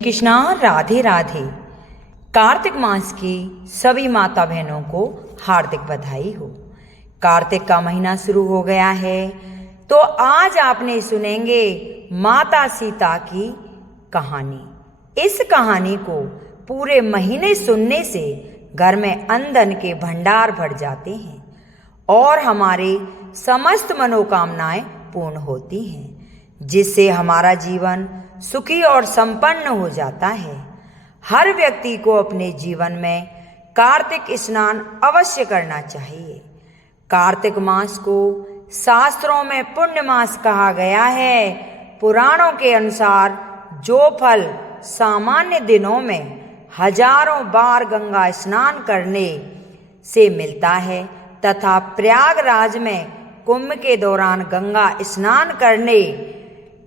कृष्णा राधे राधे। कार्तिक मास की सभी माता बहनों को हार्दिक बधाई हो। कार्तिक का महीना शुरू हो गया है, तो आज आपने सुनेंगे माता सीता की कहानी। इस कहानी को पूरे महीने सुनने से घर में अन्न के भंडार भर जाते हैं और हमारे समस्त मनोकामनाएं पूर्ण होती हैं, जिससे हमारा जीवन सुखी और संपन्न हो जाता है। हर व्यक्ति को अपने जीवन में कार्तिक स्नान अवश्य करना चाहिए। कार्तिक मास को शास्त्रों में पुण्य मास कहा गया है। पुराणों के अनुसार जो फल सामान्य दिनों में हजारों बार गंगा स्नान करने से मिलता है तथा प्रयागराज में कुंभ के दौरान गंगा स्नान करने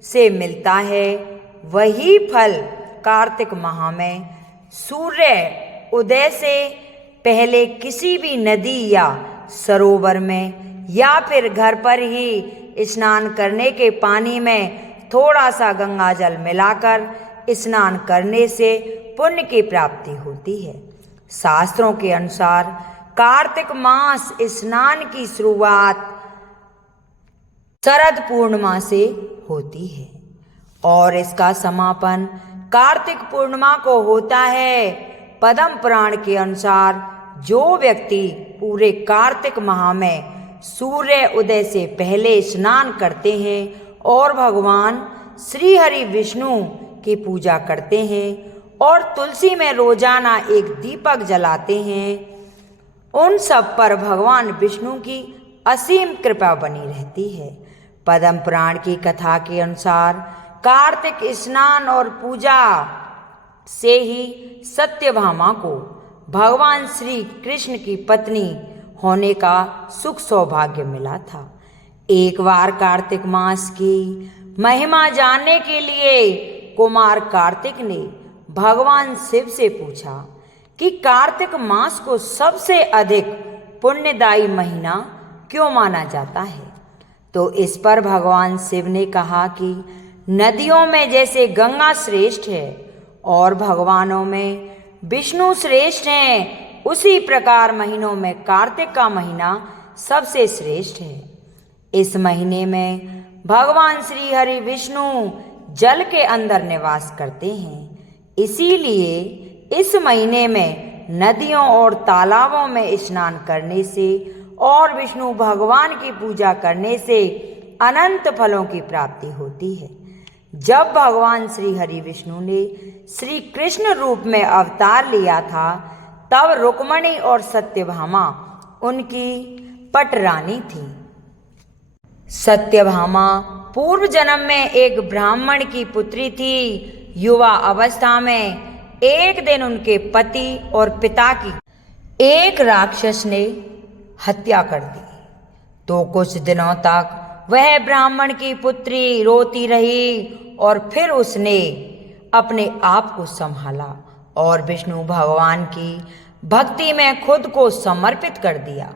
से मिलता है, वही फल कार्तिक माह में सूर्य उदय से पहले किसी भी नदी या सरोवर में या फिर घर पर ही स्नान करने के पानी में थोड़ा सा गंगा जल मिलाकर स्नान करने से पुण्य की प्राप्ति होती है। शास्त्रों के अनुसार कार्तिक मास स्नान की शुरुआत शरद पूर्णिमा से होती है और इसका समापन कार्तिक पूर्णिमा को होता है। पद्म पुराण के अनुसार जो व्यक्ति पूरे कार्तिक माह में सूर्य उदय से पहले स्नान करते हैं और भगवान श्री हरि विष्णु की पूजा करते हैं और तुलसी में रोजाना एक दीपक जलाते हैं, उन सब पर भगवान विष्णु की असीम कृपा बनी रहती है। पद्म पुराण की कथा के अनुसार कार्तिक स्नान और पूजा से ही सत्यभामा को भगवान श्री कृष्ण की पत्नी होने का सुख सौभाग्य मिला था। एक बार कार्तिक मास की महिमा जानने के लिए कुमार कार्तिक ने भगवान शिव से पूछा कि कार्तिक मास को सबसे अधिक पुण्यदायी महीना क्यों माना जाता है। तो इस पर भगवान शिव ने कहा कि नदियों में जैसे गंगा श्रेष्ठ है और भगवानों में विष्णु श्रेष्ठ हैं, उसी प्रकार महीनों में कार्तिक का महीना सबसे श्रेष्ठ है। इस महीने में भगवान श्री हरि विष्णु जल के अंदर निवास करते हैं, इसीलिए इस महीने में नदियों और तालाबों में स्नान करने से और विष्णु भगवान की पूजा करने से अनंत फलों की प्राप्ति होती है। जब भगवान श्री हरि विष्णु ने श्री कृष्ण रूप में अवतार लिया था, तब रुक्मणी और सत्यभामा उनकी पटरानी थी। सत्यभामा पूर्व जन्म में एक ब्राह्मण की पुत्री थी। युवा अवस्था में एक दिन उनके पति और पिता की एक राक्षस ने हत्या कर दी, तो कुछ दिनों तक वह ब्राह्मण की पुत्री रोती रही और फिर उसने अपने आप को संभाला और विष्णु भगवान की भक्ति में खुद को समर्पित कर दिया।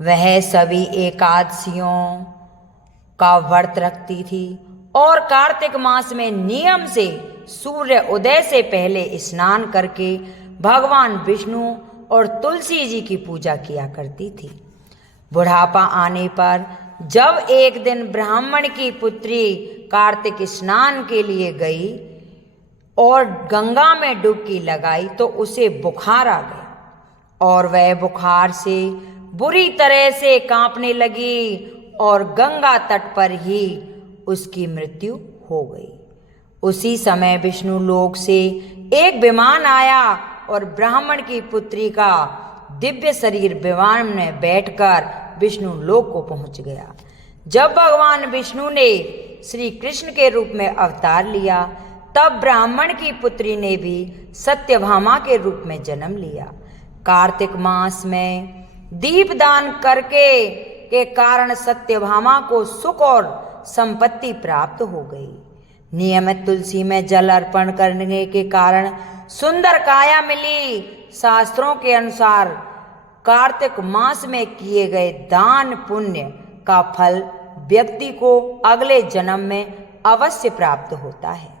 वह सभी एकादशियों का व्रत रखती थी और कार्तिक मास में नियम से सूर्य उदय से पहले स्नान करके भगवान विष्णु और तुलसी जी की पूजा किया करती थी। बुढ़ापा आने पर जब एक दिन ब्राह्मण की पुत्री कार्तिक स्नान के लिए गई और गंगा में डुबकी लगाई, तो उसे बुखार आ गया और वह बुखार से बुरी तरह से कांपने लगी और गंगा तट पर ही उसकी मृत्यु हो गई। उसी समय विष्णु लोक से एक विमान आया और ब्राह्मण की पुत्री का दिव्य शरीर विमान में बैठकर विष्णु लोक को पहुंच गया। जब भगवान विष्णु ने श्री कृष्ण के रूप में अवतार लिया, तब ब्राह्मण की पुत्री ने भी सत्यभामा के रूप में जन्म लिया। कार्तिक मास में दीपदान करके के कारण सत्यभामा को सुख और संपत्ति प्राप्त हो गई। नियमित तुलसी में जल अर्पण करने के कारण सुंदर काया मिली। शास्त्रों के अनुसार कार्तिक मास में किए गए दान पुण्य का फल व्यक्ति को अगले जन्म में अवश्य प्राप्त होता है।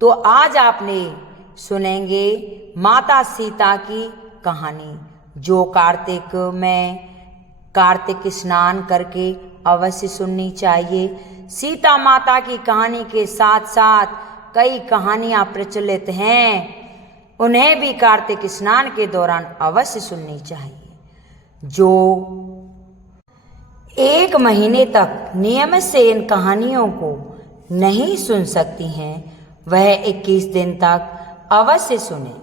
तो आज आपने सुनेंगे माता सीता की कहानी, जो कार्तिक स्नान करके अवश्य सुननी चाहिए। सीता माता की कहानी के साथ साथ कई कहानियां प्रचलित हैं, उन्हें भी कार्तिक स्नान के दौरान अवश्य सुननी चाहिए। जो 1 महीने तक नियमित से इन कहानियों को नहीं सुन सकती हैं, वह 21 दिन तक अवश्य सुने।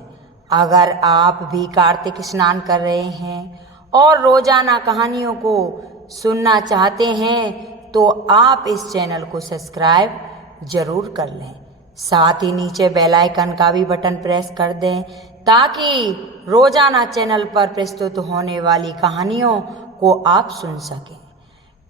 अगर आप भी कार्तिक स्नान कर रहे हैं और रोजाना कहानियों को सुनना चाहते हैं तो आप इस चैनल को सब्सक्राइब जरूर कर लें। साथ ही नीचे बेल आइकन का भी बटन प्रेस कर दें ताकि रोजाना चैनल पर प्रस्तुत होने वाली कहानियों को आप सुन सकें।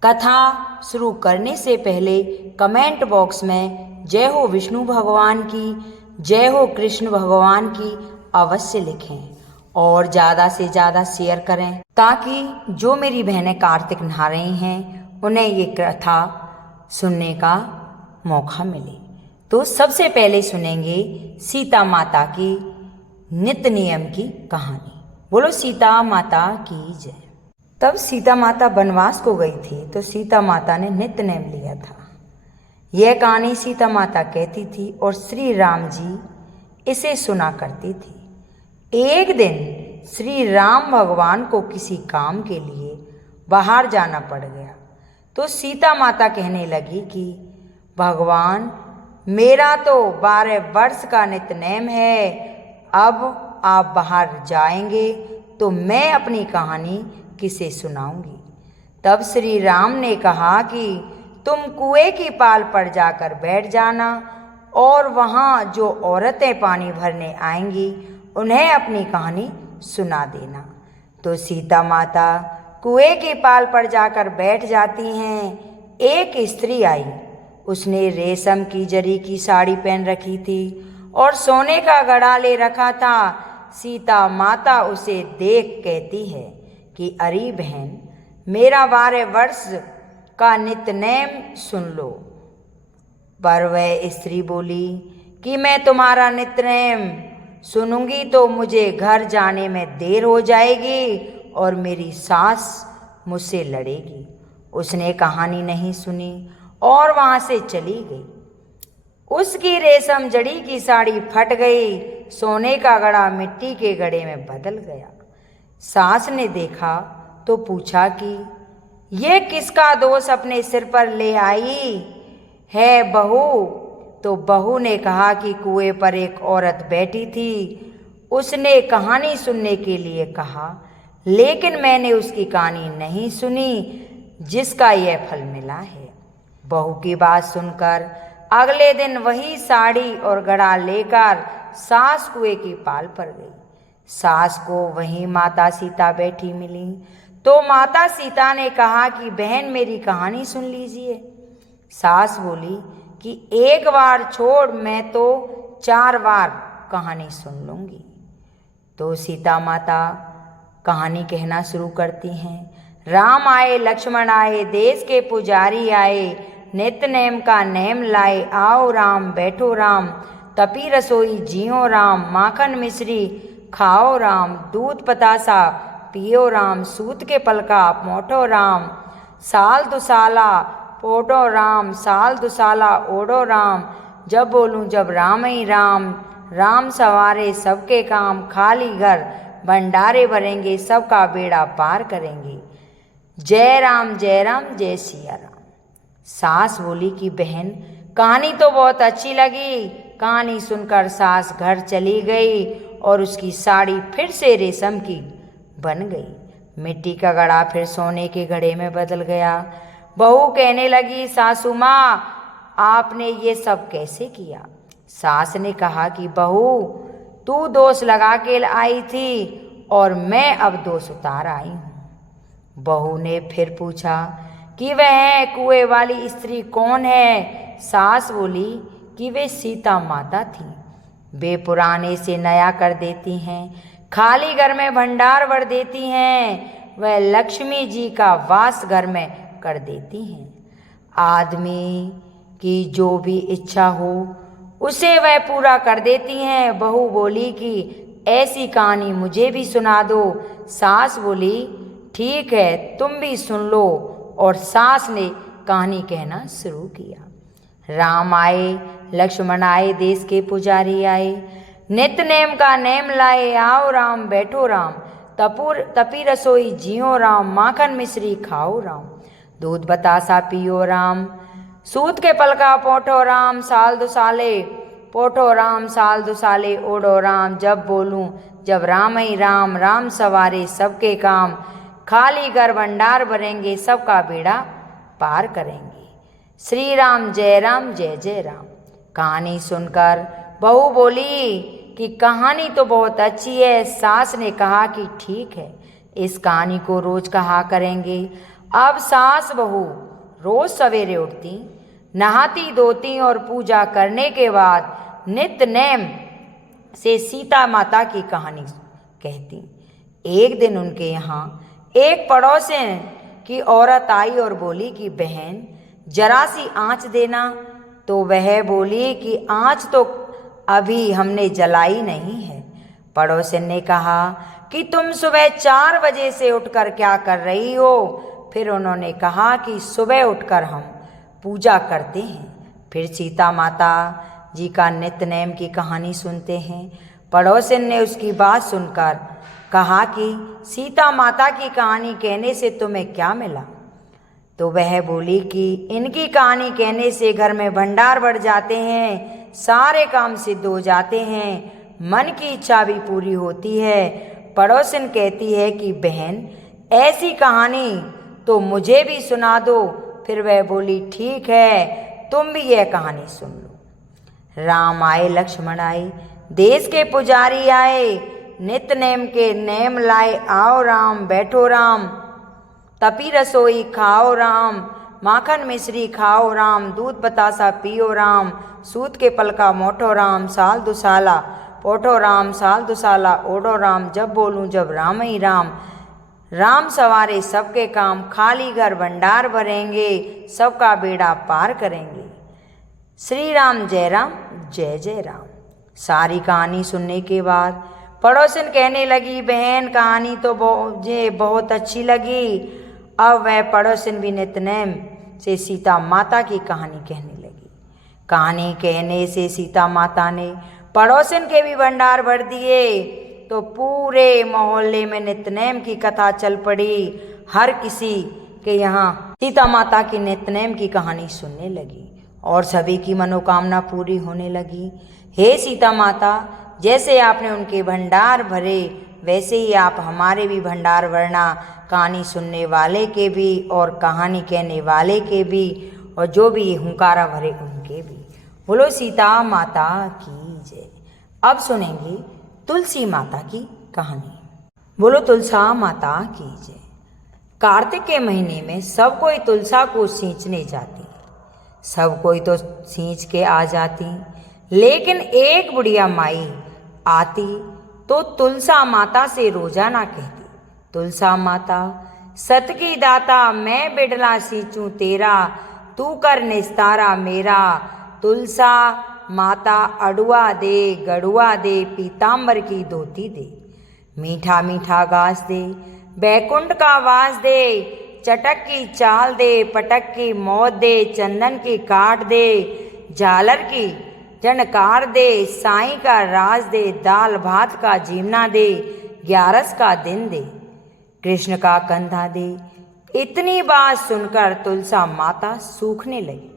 कथा शुरू करने से पहले कमेंट बॉक्स में जय हो विष्णु भगवान की, जय हो कृष्ण भगवान की अवश्य लिखें और ज़्यादा से ज़्यादा शेयर करें ताकि जो मेरी बहनें कार्तिक नहा रही हैं उन्हें ये कथा सुनने का मौका मिले। तो सबसे पहले सुनेंगे सीता माता की नित्य नियम की कहानी। बोलो सीता माता की जय। तब सीता माता वनवास को गई थी तो सीता माता ने नित्य नेम लिया था। यह कहानी सीता माता कहती थी और श्री राम जी इसे सुना करती थी। एक दिन श्री राम भगवान को किसी काम के लिए बाहर जाना पड़ गया तो सीता माता कहने लगी कि भगवान, मेरा तो 12 वर्ष का नित्य नेम है, अब आप बाहर जाएंगे तो मैं अपनी कहानी किसे सुनाऊंगी। तब श्री राम ने कहा कि तुम कुएं की पाल पर जाकर बैठ जाना और वहाँ जो औरतें पानी भरने आएंगी उन्हें अपनी कहानी सुना देना। तो सीता माता कुएं की पाल पर जाकर बैठ जाती हैं। एक स्त्री आई, उसने रेशम की जरी की साड़ी पहन रखी थी और सोने का घड़ा ले रखा था। सीता माता उसे देख कहती है कि अरे बहन, मेरा 12 वर्ष का नित्यनेम सुन लो। पर वह स्त्री बोली कि मैं तुम्हारा नित्यनेम सुनूंगी तो मुझे घर जाने में देर हो जाएगी और मेरी सास मुझसे लड़ेगी। उसने कहानी नहीं सुनी और वहाँ से चली गई। उसकी रेशम जड़ी की साड़ी फट गई, सोने का घड़ा मिट्टी के घड़े में बदल गया। सास ने देखा तो पूछा कि ये किसका दोष अपने सिर पर ले आई है बहू? तो बहू ने कहा कि कुएं पर एक औरत बैठी थी, उसने कहानी सुनने के लिए कहा, लेकिन मैंने उसकी कहानी नहीं सुनी जिसका यह फल मिला है। बहू की बात सुनकर अगले दिन वही साड़ी और घड़ा लेकर सास कुएं की पाल पर गई। सास को वहीं माता सीता बैठी मिली तो माता सीता ने कहा कि बहन, मेरी कहानी सुन लीजिए। सास बोली कि एक बार छोड़, मैं तो 4 बार कहानी सुन लूंगी। तो सीता माता कहानी कहना शुरू करती हैं। राम आए, लक्ष्मण आए, देश के पुजारी आए, नित्य नेम का नेम लाए, आओ राम बैठो राम, तपी रसोई जियो राम, माखन मिश्री खाओ राम, दूध पतासा पियो राम, सूत के पलका मोटो राम, साल दुसाला पोटो राम, साल दुसाला ओढ़ो राम, जब बोलूं जब राम ही राम, राम सवारे सबके काम, खाली घर भंडारे भरेंगे, सबका बेड़ा पार करेंगे, जय राम जय सिया राम। सास बोली कि बहन, कहानी तो बहुत अच्छी लगी। कहानी सुनकर सास घर चली गई और उसकी साड़ी फिर से रेशम की बन गई। मिट्टी का घड़ा फिर सोने के घड़े में बदल गया। बहू कहने लगी, सासू माँ, आपने ये सब कैसे किया? सास ने कहा कि बहू, तू दोष लगा के आई थी और मैं अब दोष उतार आई हूँ। बहू ने फिर पूछा कि वह कुएं वाली स्त्री कौन है? सास बोली कि वे सीता माता थी। वे पुराने से नया कर देती हैं, खाली घर में भंडार भर देती हैं, वह लक्ष्मी जी का वास घर में कर देती हैं। आदमी की जो भी इच्छा हो उसे वह पूरा कर देती हैं। बहू बोली कि ऐसी कहानी मुझे भी सुना दो। सास बोली ठीक है, तुम भी सुन लो। और सास ने कहानी कहना शुरू किया। राम आए, लक्ष्मण आए, देश के पुजारी आए, नित नेम का नेम लाए, आओ राम बैठो राम, तपी रसोई जियो राम, माखन मिश्री खाओ राम, दूध बतासा पियो राम, सूत के पलका पोठो राम, साल दुसाले पोठो राम, साल दुसाले ओढ़ो राम, जब बोलूं जब राम ही राम, राम सवारे सबके काम, खाली घर भंडार भरेंगे, सबका बेड़ा पार करेंगे। श्री राम जय जय राम। कहानी सुनकर बहू बोली कि कहानी तो बहुत अच्छी है। सास ने कहा कि ठीक है, इस कहानी को रोज कहा करेंगे। अब सास बहू रोज सवेरे उठती, नहाती धोती और पूजा करने के बाद नित्य नेम से सीता माता की कहानी कहती। एक दिन उनके यहाँ एक पड़ोसन की औरत आई और बोली कि बहन जरा सी आँच देना। तो वह बोली कि आँच तो अभी हमने जलाई नहीं है। पड़ोसन ने कहा कि तुम सुबह 4 बजे से उठकर क्या कर रही हो? फिर उन्होंने कहा कि सुबह उठकर हम पूजा करते हैं, फिर सीता माता जी का नित्य नेम की कहानी सुनते हैं। पड़ोसन ने उसकी बात सुनकर कहा कि सीता माता की कहानी कहने से तुम्हें क्या मिला? तो वह बोली कि इनकी कहानी कहने से घर में भंडार बढ़ जाते हैं, सारे काम सिद्ध हो जाते हैं, मन की इच्छा भी पूरी होती है। पड़ोसन कहती है कि बहन ऐसी कहानी तो मुझे भी सुना दो। फिर वह बोली ठीक है, तुम भी यह कहानी सुन लो। राम आए, लक्ष्मण आए, देश के पुजारी आए, नित्य नेम के नेम लाए, आओ राम बैठो राम, तपी रसोई खाओ राम, माखन मिश्री खाओ राम, दूध बतासा पियो राम, सूत के पलका मोठो राम, साल दुसाला पोठो राम, साल दुसाला ओढ़ो राम, जब बोलूं जब राम ही राम, राम सवारे सबके काम, खाली घर भंडार भरेंगे, सबका बेड़ा पार करेंगे। श्री राम जय जय राम। सारी कहानी सुनने के बाद पड़ोसन कहने लगी बहन कहानी तो मुझे बहुत अच्छी लगी। अब वह पड़ोसन भी नित्य नेम से सीता माता की कहानी कहने लगी। कहानी कहने से सीता माता ने पड़ोसन के भी भंडार भर दिए, तो पूरे मोहल्ले में नित्य नेम की कथा चल पड़ी। हर किसी के यहाँ सीता माता की नित्य नेम की कहानी सुनने लगी और सभी की मनोकामना पूरी होने लगी। हे सीता माता, जैसे आपने उनके भंडार भरे वैसे ही आप हमारे भी भंडार भरना, कहानी सुनने वाले के भी और कहानी कहने वाले के भी, और जो भी हुंकारा भरे उनके भी। बोलो सीता माता की जय। अब सुनेंगे तुलसी माता की कहानी। बोलो तुलसा माता की जय। कार्तिक के महीने में सब कोई तुलसा को सींचने जाती, सब कोई तो सींच के आ जाती, लेकिन एक बुढ़िया माई आती तो तुलसा माता से रोजाना कहती, तुलसा माता सत की दाता, मैं बिडला सींचूं तेरा, तू कर निस्तारा मेरा। तुलसा माता अड़ुआ दे, गड़ुआ दे, पीताम्बर की धोती दे, मीठा मीठा घास दे, बैकुंठ का वास दे, चटक की चाल दे, पटक की मौत दे, चंदन की काट दे, झालर की झनकार दे, साईं का राज दे, दाल भात का जीवना दे, 11 का दिन दे, कृष्ण का कंधा दे। इतनी बात सुनकर तुलसा माता सूखने लगी।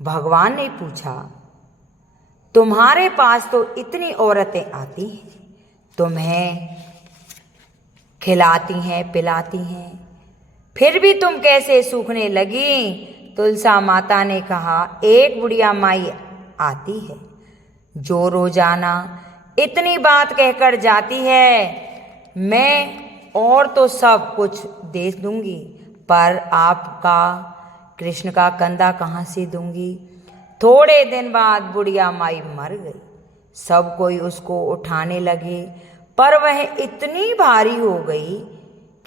भगवान ने पूछा, तुम्हारे पास तो इतनी औरतें आती हैं, तुम्हें खिलाती हैं पिलाती हैं, फिर भी तुम कैसे सूखने लगी? तुलसा माता ने कहा, एक बुढ़िया माई आती है जो रोजाना इतनी बात कहकर जाती है, मैं और तो सब कुछ दे दूंगी, पर आपका कृष्ण का कंधा कहाँ से दूंगी? थोड़े दिन बाद बुढ़िया माई मर गई। सब कोई उसको उठाने लगे, पर वह इतनी भारी हो गई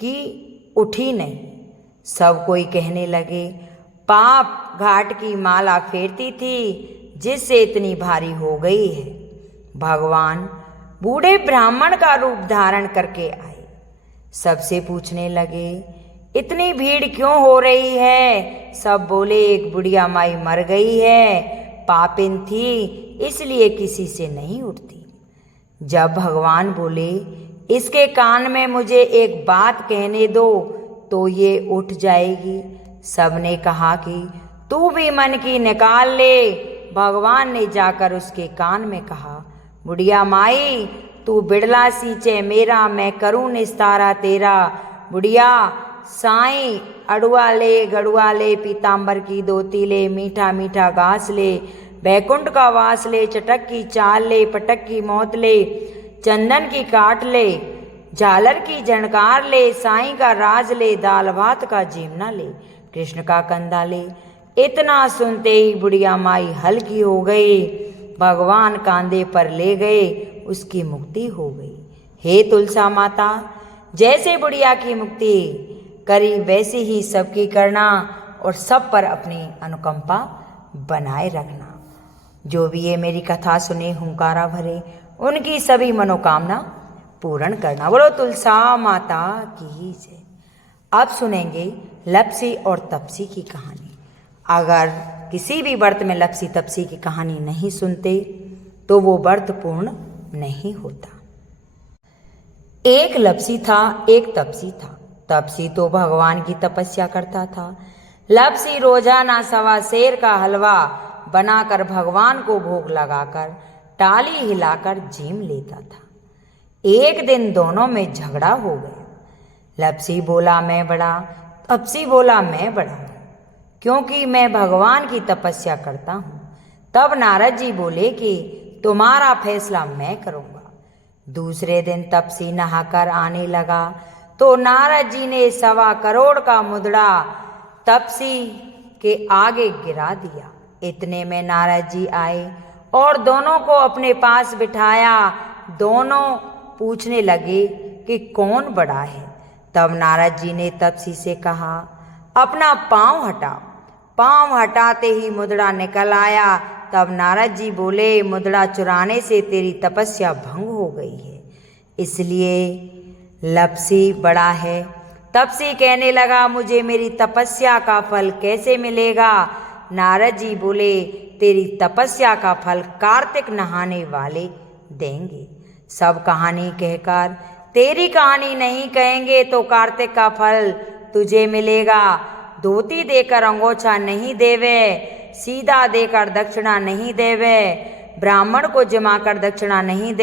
कि उठी नहीं। सब कोई कहने लगे, पाप घाट की माला फेरती थी, जिससे इतनी भारी हो गई है। भगवान बूढ़े ब्राह्मण का रूप धारण करके आए। सबसे पूछने लगे, इतनी भीड़ क्यों हो रही है? सब बोले, एक बुढ़िया माई मर गई है, पापिन थी, इसलिए किसी से नहीं उठती। जब भगवान बोले, इसके कान में मुझे एक बात कहने दो तो ये उठ जाएगी। सबने कहा कि तू भी मन की निकाल ले। भगवान ने जाकर उसके कान में कहा, बुढ़िया माई, तू बिड़ला सींचे मेरा, मैं करूँ निस्तारा तेरा। बुढ़िया साईं, अड़ुआ ले, गड़ुआ ले, पीताम्बर की धोती ले, मीठा मीठा घास ले, बैकुंठ का वास ले, चटक की चाल ले, पटक की मौत ले, चंदन की काट ले, झालर की झणकार ले, साईं का राज ले, दाल भात का जीमना ले, कृष्ण का कंधा ले। इतना सुनते ही बुढ़िया माई हल्की हो गई। भगवान कांधे पर ले गए, उसकी मुक्ति हो गई। हे तुलसा माता, जैसे बुढ़िया की मुक्ति करी वैसे ही सबकी करना और सब पर अपनी अनुकंपा बनाए रखना। जो भी ये मेरी कथा सुने हुंकारा भरे, उनकी सभी मनोकामना पूर्ण करना। बोलो तुलसा माता की जय। अब सुनेंगे लप्सी और तपसी की कहानी। अगर किसी भी व्रत में लप्सी तपसी की कहानी नहीं सुनते तो वो व्रत पूर्ण नहीं होता। एक लप्सी था, एक तपसी था। तपसी तो भगवान की तपस्या करता था। लप्सी रोजाना सवा सेर का हलवा बनाकर भगवान को भोग लगाकर टाली हिलाकर जीम लेता था। एक दिन दोनों में झगड़ा हो गया। लप्सी बोला मैं बड़ा, तपसी बोला मैं बड़ा, क्योंकि मैं भगवान की तपस्या करता हूँ। तब नारद जी बोले कि तुम्हारा फैसला मैं करूँगा। दूसरे दिन तपसी नहाकर आने लगा तो नारद जी ने 1.25 करोड़ का मुद्रा तपसी के आगे गिरा दिया। इतने में नारद जी आए और दोनों को अपने पास बिठाया। दोनों पूछने लगे कि कौन बड़ा है। तब नारद जी ने तपसी से कहा, अपना पाँव हटाओ। पाँव हटाते ही मुद्रा निकल आया। तब नारद जी बोले, मुद्रा चुराने से तेरी तपस्या भंग हो गई है, इसलिए लप्सी बड़ा है। तपसी कहने लगा, मुझे मेरी तपस्या का फल कैसे मिलेगा? नारद जी बोले, तेरी तपस्या का फल कार्तिक नहाने वाले देंगे। सब कहानी कहकर तेरी कहानी नहीं कहेंगे तो कार्तिक का फल तुझे मिलेगा। धोती देकर अंगोछा नहीं देवे, सीधा देकर दक्षिणा नहीं देवे, ब्राह्मण को जमाकर दक्षिणा नहीं दे